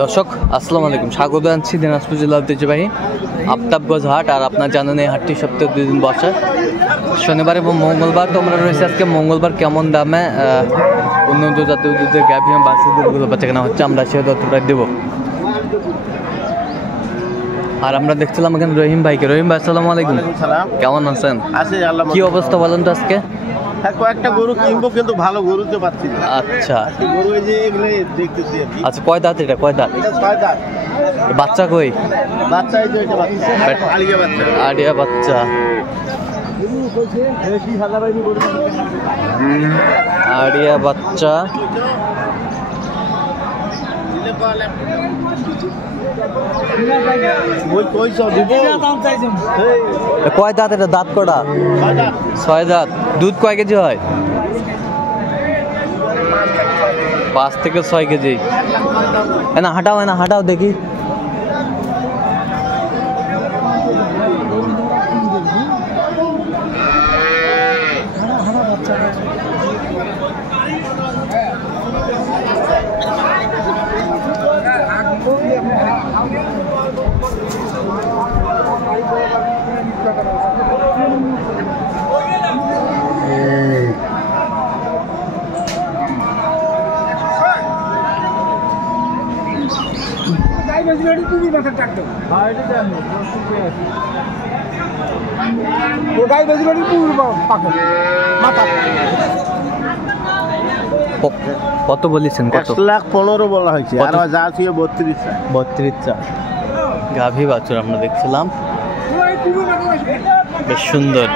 দর্শক আসসালামু আলাইকুম, স্বাগত জানাচ্ছি দিনাজপুর জেলা ঐতিহ্যবাহী আফতাবগঞ্জ হাট। আর আপনার জানেন এই হাটটি সপ্তাহে 2 দিন বসে, শনিবার এবং মঙ্গলবার। তো আমরা রয়েছে আজকে মঙ্গলবার কেমন দামে উন্নত জাতীয় দুধের গাভী এবং বাছুরগুলো বাচ্চা কেনা হচ্ছে, আমরা সে তথ্যটা দেবো। আর আমরা দেখছিলাম এখানে রহিম ভাইকে। রহিম ভাই আসসালামু আলাইকুম, কেমন আছেন? কি অবস্থা বলেন তো আজকে? কয়েকটা গরু কিনবো কিন্তু ভালো গরু তো পাচ্ছি না। আচ্ছা গরু এই যে এগুলো দেখতেছি। আচ্ছা, কয় দাঁত এটা? কয় দাঁত? এটা 6 দাঁত। বাচ্চা কই? বাচ্চা এই যে এটা বাচ্চা, আড়িয়া বাচ্চা। আড়িয়া বাচ্চা, আড়িয়া বাচ্চা। কয় দাঁত এটা? দাঁত কটা? 6 দাঁত। দুধ কয় কেজি হয়? 5 থেকে 6 কেজি। না হাঁটাও, না হাঁটাও দেখি। কত বলেছেন? কত? 1,15,000 বলা হয়েছে, আর যা ছিল 32 গাভী বাছুর আমরা দেখছিলাম, বেশ সুন্দর।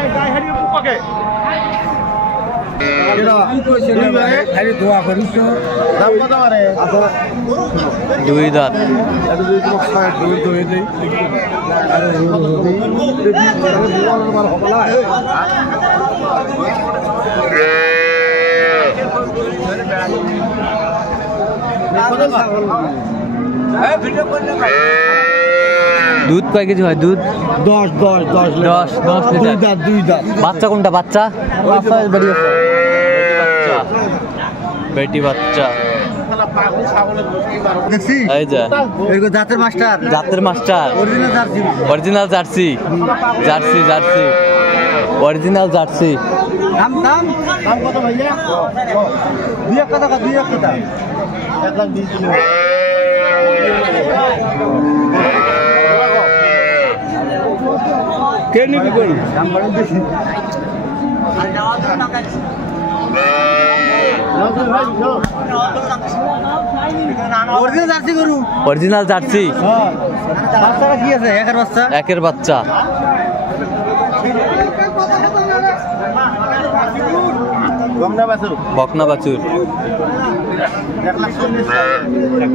দুই দাঁত। দুধ কয় কেজি হয়? দুধ 10 লিটার। 2 দাঁত। বাচ্চা কোনটা? বাচ্চা বেটি বাচ্চা। এই যে জাতের মাস্টার, জাতের master, original jersey, jersey jersey, original jersey. দাম কত ভাইয়া? 2 টাকা। 1,20,000। কে নিবি কই? দাম বড় বেশি। অরিজিনাল জার্সি গরু, অরিজিনাল জার্সি। বাচ্চাটা কি আছে? একের বাচ্চা। একের বাচ্চা। বকনা বাছুর।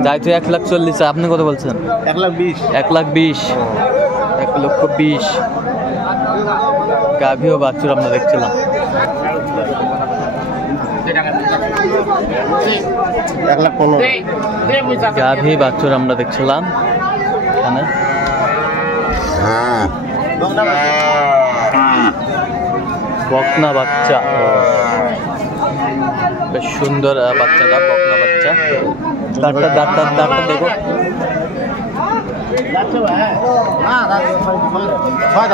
যাই তো 1,40,000। আপনি কত বলছেন? 1,20,000। 1,20,000। 1,20,000 গাভী ও বাছুর আমরা দেখছিলাম। 1,15,000 গাভী বাছুর আমরা দেখছিলাম এখানে। বকনা বাচ্চা, বেশ সুন্দর বাচ্চাটা, বকনা বাচ্চা। দাঁতটা দেখো। 6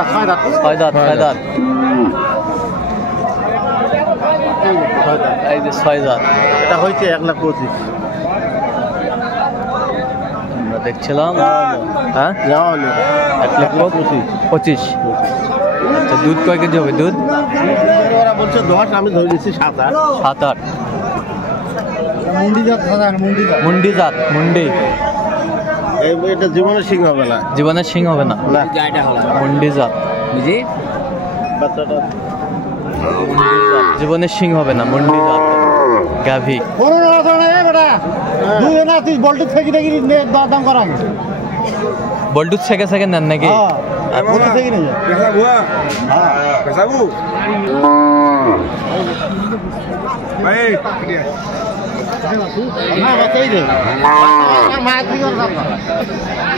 দাঁত। এই যে 6 দাঁত। এটা হয়েছে 1,25,000 আমরা দেখছিলাম। হ্যাঁ, 1,25,000। আচ্ছা, দুধ কয় কেজি হবে? দুধ ওরা বলছে 10, আমি ধরে দিচ্ছি 7-8। 7-8। মুন্ডি জাত। মুন্ডি। এটা জীবনের সিং হবে না। জীবনের সিং হবে না। মুন্ডি জাত। বুঝি বাচ্চাটা জীবনের সিং হবে না, মুন্ডি জাত গাভী। বল্টুর থেকে দাম করা বল্টুর থেকে নেন নাকি?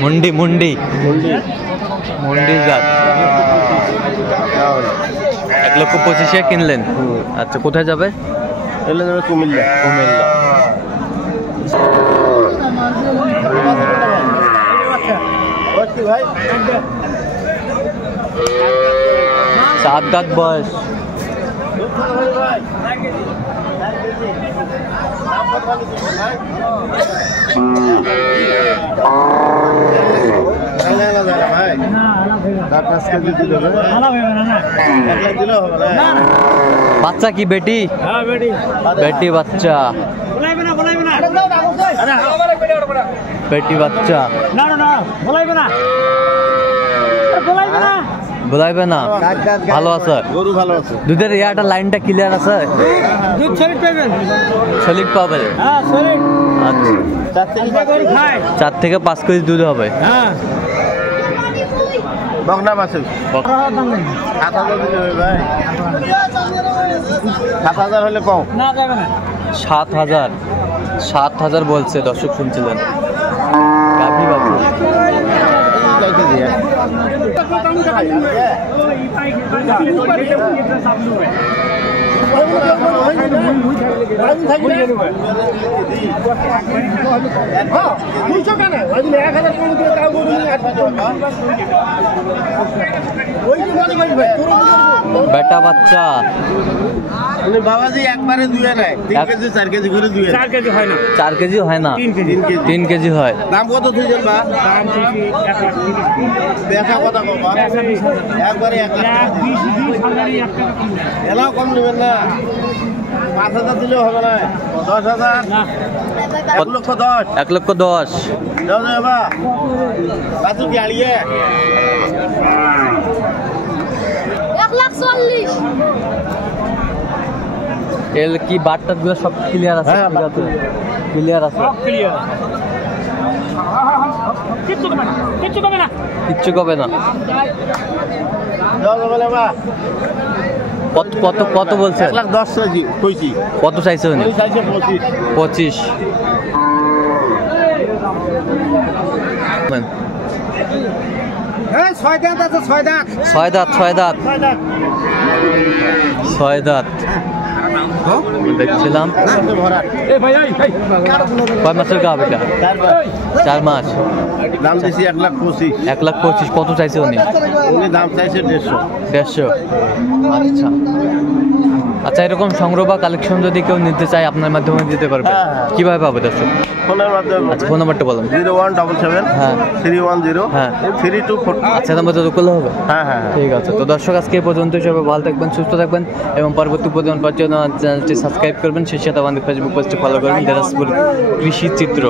মুন্ডি মুন্ডি মুন্ডি জাত 1,25,000 কিনলেন। আচ্ছা, কোথায় যাবে? কুমিল্লা। কুমিল্লা। ভাই 4 দাঁত বয়স। ভাই 4-5 কেজি দিল বাচ্চা কি বেটি? বেটি বাচ্চা, বেটি বাচ্চা বলাইবে না। ভালো আছে, গরু ভালো আছে। দুধের ইয়াটা লাইনটা ক্লিয়ার আছে? সলিড পাবে। আচ্ছা, 4 থেকে 5 কেজি দুধ হবে। বকনা মাছ 7,000 দিলে হবে ভাই। 7,000 হলে কম। 7,000, 7,000 বলছে, দর্শক শুনছিলেন। গাভী বাবু বেটা বাচ্চা। বাবাজি একবারে দুয়ে নাই, 3 কেজি 4 কেজি করে দুয়ে। 4 কেজি হয় না, 4 কেজি হয় না, 3 কেজি হয়। দাম কত তুইছেন বা? দাম ঠিকই 1,30,000। বেচা কথা কম বা? একবারে 1,20,000 এলাও কম নেবেন না। 5,000 দিলেও হবে না। 10,000 না, 1,10,000। 1,10,000 দাও না বা বাজু কি আলিয়ে 1,40,000। এর কি বাটটাত গুলো সব ক্লিয়ার আছে? হ্যাঁ, ক্লিয়ার আছে, কিচ্ছু কবে না। দাও না বা কত কত কত বলছে? 1,10,000 কইছি। কত চাইছে উনি? ওই চাইছে 25। 25। এই 6 দাঁত আছে, 6 দাঁত। 6 দাঁত, 6 দাঁত, 6 দাঁত দেখছিলাম। ভরা কয় মাসের গাভ এটা? 4 মাস। দাম দিছি 1,25,000। 1,25,000 কত চাইছে উনি? উনি দাম চাইছে 150। আচ্ছা আচ্ছা, এরকম সংগ্রহ বা কালেকশন যদি কেউ নিতে চায় আপনার মাধ্যমে দিতে পারবে? হ্যাঁ, হ্যাঁ। কিভাবে পাবে দর্শক? ফোনের মাধ্যমে। আচ্ছা, ফোন নাম্বারটা বলুন। 0177 হ্যাঁ 310 হ্যাঁ 3242। আচ্ছা, নাম্বার তো করলে হবে। হ্যাঁ হ্যাঁ ঠিক আছে, তো দর্শক আজকে এই পর্যন্ত। সবাই ভালো থাকবেন, সুস্থ থাকবেন এবং পরবর্তী প্রতিদিন পাওয়ার জন্য চ্যানেলটি সাবস্ক্রাইব করবেন। সেই সাথে আমাদের ফেসবুক পেজটি ফলো করবেন, দিনাজপুর কৃষি চিত্র।